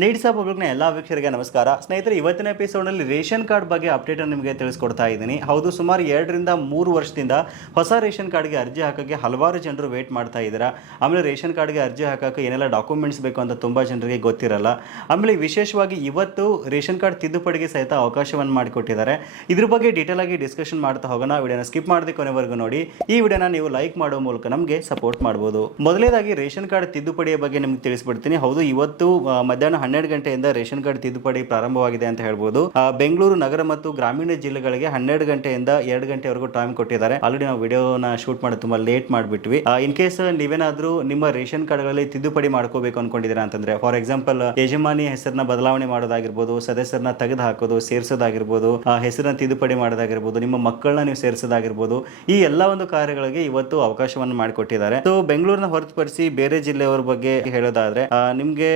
Needs ಪಬ್ಲಿಕ್ನ ಎಲ್ಲ ವೀಕ್ಷಕರಿಗೆ ನಮಸ್ಕಾರ. ಸ್ನೇಹಿತರೆ, ಇವತ್ತಿನ ಎಪಿಸೋಡ್ನಲ್ಲಿ ರೇಷನ್ ಕಾರ್ಡ್ ಬಗ್ಗೆ ಅಪ್ಡೇಟ್ ನಿಮಗೆ ತಿಳಿಸ್ಕೊಡ್ತಾ ಇದ್ದೀನಿ. ಹೌದು, ಸುಮಾರು ಎರಡರಿಂದ ಮೂರು ವರ್ಷದಿಂದ ಹೊಸ ರೇಷನ್ ಕಾರ್ಡ್ಗೆ ಅರ್ಜಿ ಹಾಕೋಕ್ಕೆ ಹಲವಾರು ಜನರು ವೇಟ್ ಮಾಡ್ತಾ ಇದ್ದೀರಾ. ಆಮೇಲೆ ರೇಷನ್ ಕಾರ್ಡ್ಗೆ ಅರ್ಜಿ ಹಾಕೋಕ್ಕೆ ಏನೆಲ್ಲ ಡಾಕ್ಯುಮೆಂಟ್ಸ್ ಬೇಕು ಅಂತ ತುಂಬ ಜನರಿಗೆ ಗೊತ್ತಿರಲ್ಲ. ಆಮೇಲೆ ವಿಶೇಷವಾಗಿ ಇವತ್ತು ರೇಷನ್ ಕಾರ್ಡ್ ತಿದ್ದುಪಡಿಗೆ ಸಹಿತ ಅವಕಾಶವನ್ನು ಮಾಡಿಕೊಟ್ಟಿದ್ದಾರೆ. ಇದ್ರ ಬಗ್ಗೆ ಡೀಟೇಲ್ ಆಗಿ ಡಿಸ್ಕಷನ್ ಮಾಡ್ತಾ ಹೋಗೋಣ. ವಿಡಿಯೋನ ಸ್ಕಿಪ್ ಮಾಡದೆ ಕೊನೆವರೆಗೂ ನೋಡಿ. ಈ ವಿಡಿಯೋನ ನೀವು ಲೈಕ್ ಮಾಡೋ ಮೂಲಕ ನಮಗೆ ಸಪೋರ್ಟ್ ಮಾಡ್ಬೋದು. ಮೊದಲೇದಾಗಿ ರೇಷನ್ ಕಾರ್ಡ್ ತಿದ್ದುಪಡಿಯ ಬಗ್ಗೆ ನಿಮ್ಗೆ ತಿಳಿಸ್ಬಿಡ್ತೀನಿ. ಹೌದು, ಇವತ್ತು ಮಧ್ಯಾಹ್ನ ಹನ್ನೆರಡು ಗಂಟೆಯಿಂದ ರೇಷನ್ ಕಾರ್ಡ್ ತಿದ್ದುಪಡಿ ಪ್ರಾರಂಭವಾಗಿದೆ ಅಂತ ಹೇಳ್ಬೋದು. ಬೆಂಗಳೂರು ನಗರ ಮತ್ತು ಗ್ರಾಮೀಣ ಜಿಲ್ಲೆಗಳಿಗೆ ಹನ್ನೆರಡು ಗಂಟೆಯಿಂದ ಎರಡು ಗಂಟೆವರೆಗೂ ಟೈಮ್ ಕೊಟ್ಟಿದ್ದಾರೆ. ಆಲ್ರೆಡಿ ನಾವು ವಿಡಿಯೋನ ಶೂಟ್ ಮಾಡಿ ತುಂಬಾ ಲೇಟ್ ಮಾಡಿಬಿಟ್ವಿ. ಇನ್ ಕೇಸ್ ನೀವೇನಾದ್ರೂ ನಿಮ್ಮ ರೇಷನ್ ಕಾರ್ಡ್ಗಳಲ್ಲಿ ತಿದ್ದುಪಡಿ ಮಾಡ್ಕೋಬೇಕು ಅನ್ಕೊಂಡಿದ್ದೀರಾ ಅಂತಂದ್ರೆ ಫಾರ್ ಎಕ್ಸಾಂಪಲ್ ಯಜಮಾನಿ ಹೆಸರನ್ನ ಬದಲಾವಣೆ ಮಾಡೋದಾಗಿರ್ಬೋದು, ಸದಸ್ಯರನ್ನ ತೆಗೆದು ಹಾಕೋದು ಸೇರಿಸೋದಾಗಿರ್ಬೋದು ಹೆಸರನ್ನ ತಿದ್ದುಪಡಿ ಮಾಡೋದಾಗಿರ್ಬೋದು, ನಿಮ್ಮ ಮಕ್ಕಳನ್ನ ನೀವು ಸೇರಿಸೋದಾಗಿರ್ಬೋದು, ಈ ಎಲ್ಲಾ ಒಂದು ಕಾರ್ಯಗಳಿಗೆ ಇವತ್ತು ಅವಕಾಶವನ್ನು ಮಾಡಿಕೊಟ್ಟಿದ್ದಾರೆ. ಸೊ ಬೆಂಗಳೂರಿನ ಹೊರತುಪಡಿಸಿ ಬೇರೆ ಜಿಲ್ಲೆಯವರ ಬಗ್ಗೆ ಹೇಳೋದಾದ್ರೆ ನಿಮ್ಗೆ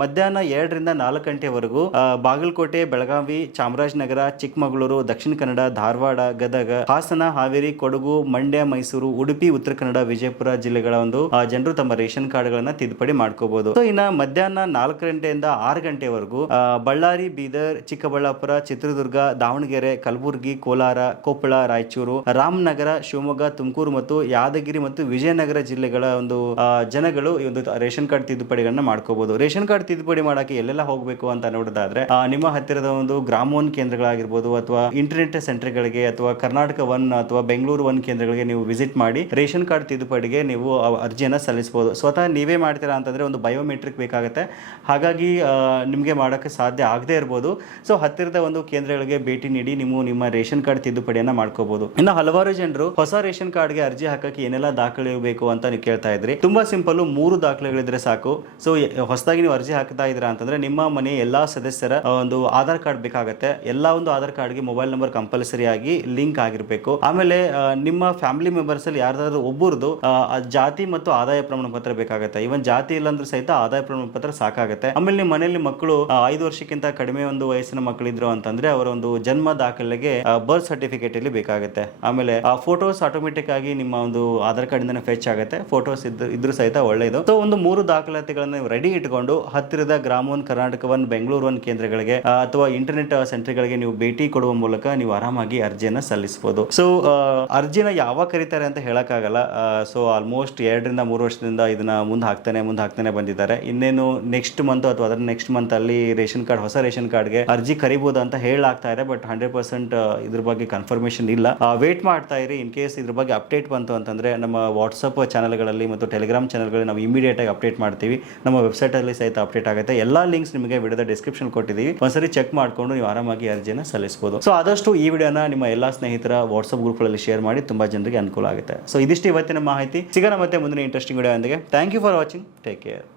ಮಧ್ಯಾಹ್ನ ಎರಡರಿಂದ ನಾಲ್ಕು ಗಂಟೆವರೆಗೂ ಬಾಗಲಕೋಟೆ, ಬೆಳಗಾವಿ, ಚಾಮರಾಜನಗರ, ಚಿಕ್ಕಮಗಳೂರು, ದಕ್ಷಿಣ ಕನ್ನಡ, ಧಾರವಾಡ, ಗದಗ, ಹಾಸನ, ಹಾವೇರಿ, ಕೊಡಗು, ಮಂಡ್ಯ, ಮೈಸೂರು, ಉಡುಪಿ, ಉತ್ತರ ಕನ್ನಡ, ವಿಜಯಪುರ ಜಿಲ್ಲೆಗಳ ಒಂದು ಜನರು ತಮ್ಮ ರೇಷನ್ ಕಾರ್ಡ್ಗಳನ್ನ ತಿದ್ದುಪಡಿ ಮಾಡ್ಕೋಬಹುದು ಸೊ ಇನ್ನ ಮಧ್ಯಾಹ್ನ ನಾಲ್ಕು ಗಂಟೆಯಿಂದ ಆರು ಗಂಟೆವರೆಗೂ ಬಳ್ಳಾರಿ, ಬೀದರ್, ಚಿಕ್ಕಬಳ್ಳಾಪುರ, ಚಿತ್ರದುರ್ಗ, ದಾವಣಗೆರೆ, ಕಲಬುರಗಿ, ಕೋಲಾರ, ಕೊಪ್ಪಳ, ರಾಯಚೂರು, ರಾಮನಗರ, ಶಿವಮೊಗ್ಗ, ತುಮಕೂರು ಮತ್ತು ಯಾದಗಿರಿ ಮತ್ತು ವಿಜಯನಗರ ಜಿಲ್ಲೆಗಳ ಒಂದು ಜನಗಳು ಈ ಒಂದು ರೇಷನ್ ಕಾರ್ಡ್ ತಿದ್ದುಪಡಿಗಳನ್ನ ಮಾಡ್ಕೋಬಹುದು ರೇಷನ್ ಕಾರ್ಡ್ ತಿದ್ದುಪಡಿ ಮಾಡಕ್ಕೆ ಎಲ್ಲೆಲ್ಲ ಹೋಗಬೇಕು ಅಂತ ನೋಡೋದಾದ್ರೆ ನಿಮ್ಮ ಹತ್ತಿರದ ಒಂದು ಗ್ರಾಮೋನ್ ಕೇಂದ್ರಗಳಾಗಿರ್ಬೋದು ಅಥವಾ ಇಂಟರ್ನೆಟ್ ಸೆಂಟರ್ಗಳಿಗೆ ಅಥವಾ ಕರ್ನಾಟಕ ಒನ್ ಅಥವಾ ಬೆಂಗಳೂರು ಒನ್ ಕೇಂದ್ರಗಳಿಗೆ ನೀವು ವಿಸಿಟ್ ಮಾಡಿ, ರೇಷನ್ ಕಾರ್ಡ್ ತಿದ್ದುಪಡಿಗೆ ನೀವು ಅರ್ಜಿಯನ್ನು ಸಲ್ಲಿಸಬಹುದು. ಸ್ವತಃ ನೀವೇ ಮಾಡ್ತೀರಾ ಅಂತಂದ್ರೆ ಒಂದು ಬಯೋಮೆಟ್ರಿಕ್ ಬೇಕಾಗುತ್ತೆ. ಹಾಗಾಗಿ ನಿಮಗೆ ಮಾಡೋಕ್ಕೆ ಸಾಧ್ಯ ಆಗದೇ ಇರ್ಬೋದು. ಸೊ, ಹತ್ತಿರದ ಒಂದು ಕೇಂದ್ರಗಳಿಗೆ ಭೇಟಿ ನೀಡಿ ನೀವು ನಿಮ್ಮ ರೇಷನ್ ಕಾರ್ಡ್ ತಿದ್ದುಪಡಿಯನ್ನು ಮಾಡ್ಕೋಬಹುದು. ಇನ್ನು ಹಲವಾರು ಜನರು ಹೊಸ ರೇಷನ್ ಕಾರ್ಡ್ಗೆ ಅರ್ಜಿ ಹಾಕಕ್ಕೆ ಏನೆಲ್ಲ ದಾಖಲೆ ಬೇಕು ಅಂತ ನೀವು ಕೇಳ್ತಾ ಇದ್ರಿ. ತುಂಬಾ ಸಿಂಪಲ್ ಮೂರು ದಾಖಲೆಗಳಿದ್ರೆ ಸಾಕು. ಸೊ ಹೊಸದಾಗಿ ನೀವು ಅರ್ಜಿ ಹಾಕ್ತಾ ಇದ್ದೀರಾ ಅಂತಂದ್ರೆ ನಿಮ್ಮ ಮನೆ ಎಲ್ಲಾ ಸದಸ್ಯರ ಒಂದು ಆಧಾರ್ ಕಾರ್ಡ್ ಬೇಕಾಗುತ್ತೆ. ಎಲ್ಲಾ ಒಂದು ಆಧಾರ್ ಕಾರ್ಡ್ಗೆ ಮೊಬೈಲ್ ನಂಬರ್ ಕಂಪಲ್ಸರಿ ಆಗಿ ಲಿಂಕ್ ಆಗಿರಬೇಕು. ಆಮೇಲೆ ನಿಮ್ಮ ಫ್ಯಾಮಿಲಿ ಮೆಂಬರ್ಸ್ ಅಲ್ಲಿ ಯಾರ್ದಾದ್ರು ಒಬ್ಬರದು ಜಾತಿ ಮತ್ತು ಆದಾಯ ಪ್ರಮಾಣ ಪತ್ರ ಬೇಕಾಗುತ್ತೆ. ಇವನ್ ಜಾತಿ ಇಲ್ಲ ಅಂದ್ರೂ ಸಹಿತ ಆದಾಯ ಪ್ರಮಾಣ ಪತ್ರ ಸಾಕಾಗುತ್ತೆ. ಆಮೇಲೆ ನಿಮ್ಮ ಮನೆಯಲ್ಲಿ ಮಕ್ಕಳು ಐದು ವರ್ಷಕ್ಕಿಂತ ಕಡಿಮೆ ಒಂದು ವಯಸ್ಸಿನ ಮಕ್ಕಳಿದ್ರು ಅಂತಂದ್ರೆ ಅವರ ಒಂದು ಜನ್ಮ ದಾಖಲೆಗೆ ಬರ್ತ್ ಸರ್ಟಿಫಿಕೇಟ್ ಇಲ್ಲಿ ಬೇಕಾಗುತ್ತೆ. ಆಮೇಲೆ ಫೋಟೋಸ್ ಆಟೋಮೆಟಿಕ್ ಆಗಿ ನಿಮ್ಮ ಒಂದು ಆಧಾರ್ ಕಾರ್ಡ್ ಇಂದ ಫೆಚ್ ಆಗುತ್ತೆ ಫೋಟೋಸ್ ಇದ್ರು ಸಹಿತ ಒಳ್ಳೆಯದು ಸೊ ಒಂದು ಮೂರು ದಾಖಲಾತಿಗಳನ್ನ ರೆಡಿ ಇಟ್ಕೊಂಡು ಹತ್ತಿರದ Grama one Karnataka one Bengaluru one ಕೇಂದ್ರಗಳಿಗೆ ಅಥವಾ ಇಂಟರ್ನೆಟ್ ಸೆಂಟರ್ಗಳಿಗೆ ನೀವು ಭೇಟಿ ಕೊಡುವ ಮೂಲಕ ನೀವು ಆರಾಮಾಗಿ ಅರ್ಜಿಯನ್ನ ಸಲ್ಲಿಸಬಹುದು. ಸೊ ಅರ್ಜಿನ ಯಾವಾಗ ಕರೀತಾರೆ ಅಂತ ಹೇಳಕ್ಕಾಗಲ್ಲ. ಸೊ ಆಲ್ಮೋಸ್ಟ್ ಎರಡರಿಂದ ಮೂರು ವರ್ಷದಿಂದ ಇದನ್ನ ಮುಂದೆ ಹಾಕ್ತಾನೆ ಮುಂದೆ ಹಾಕ್ತಾನೆ ಬಂದಿದ್ದಾರೆ. ಇನ್ನೇನು ನೆಕ್ಸ್ಟ್ ಮಂತ್ ಅಥವಾ ಅದರ ನೆಕ್ಸ್ಟ್ ಮಂತ್ ಅಲ್ಲಿ ರೇಷನ್ ಕಾರ್ಡ್, ಹೊಸ ರೇಷನ್ ಕಾರ್ಡ್ಗೆ ಅರ್ಜಿ ಕರಿಬಹುದು ಅಂತ ಹೇಳಾಗ್ತಾ ಇದೆ ಬಟ್ ಹಂಡ್ರೆಡ್ ಪರ್ಸೆಂಟ್ ಇದ್ರ ಬಗ್ಗೆ ಕನ್ಫರ್ಮೇಶನ್ ಇಲ್ಲ. ವೇಟ್ ಮಾಡ್ತಾ ಇರಿ. ಇನ್ ಕೇಸ್ ಇದ್ರ ಬಗ್ಗೆ ಅಪ್ಡೇಟ್ ಬಂತು ಅಂತಂದ್ರೆ ನಮ್ಮ ವಾಟ್ಸಪ್ ಚಾನಲ್ಗಳಲ್ಲಿ ಮತ್ತು ಟೆಲಿಗ್ರಾಮ್ ಚಾನಲ್ಗಳಲ್ಲಿ ನಾವು ಇಮಿಡಿಯೇಟ್ ಆಗಿ ಅಪ್ಡೇಟ್ ಮಾಡ್ತೀವಿ. ನಮ್ಮ ವೆಬ್ಸೈಟ್ ಅಲ್ಲಿ ಸಹಿತ ಅಪ್ಡೇಟ್ ಆಗುತ್ತೆ. ಎಲ್ಲಾ ಲಿಂಕ್ಸ್ ನಿಮಗೆ ವಿಡಿಯೋದ ಡಿಸ್ಕ್ರಿಪ್ಷನ್ ಕೊಟ್ಟಿದ್ದೀವಿ ಒಂದ್ಸರಿ ಚೆಕ್ ಮಾಡ್ಕೊಂಡು ನೀವು ಆರಾಮಾಗಿ ಅರ್ಜಿನ ಸಲ್ಲಿಸಬಹುದು ಸೊ ಆದಷ್ಟು ಈ ವಿಡಿಯೋನ ನಿಮ್ಮ ಎಲ್ಲಾ ಸ್ನೇಹಿತರ ವಾಟ್ಸ್ಆಪ್ ಗ್ರೂಪ್ಗಳಲ್ಲಿ ಶೇರ್ ಮಾಡಿ ತುಂಬಾ ಜನರಿಗೆ ಅನುಕೂಲ ಆಗುತ್ತೆ. ಸೊ ಇದಿಷ್ಟು ಇವತ್ತಿನ ಮಾಹಿತಿ. ಸಿಗೋಣ ಮತ್ತೆ ಮುಂದಿನ interesting video thank you for watching take care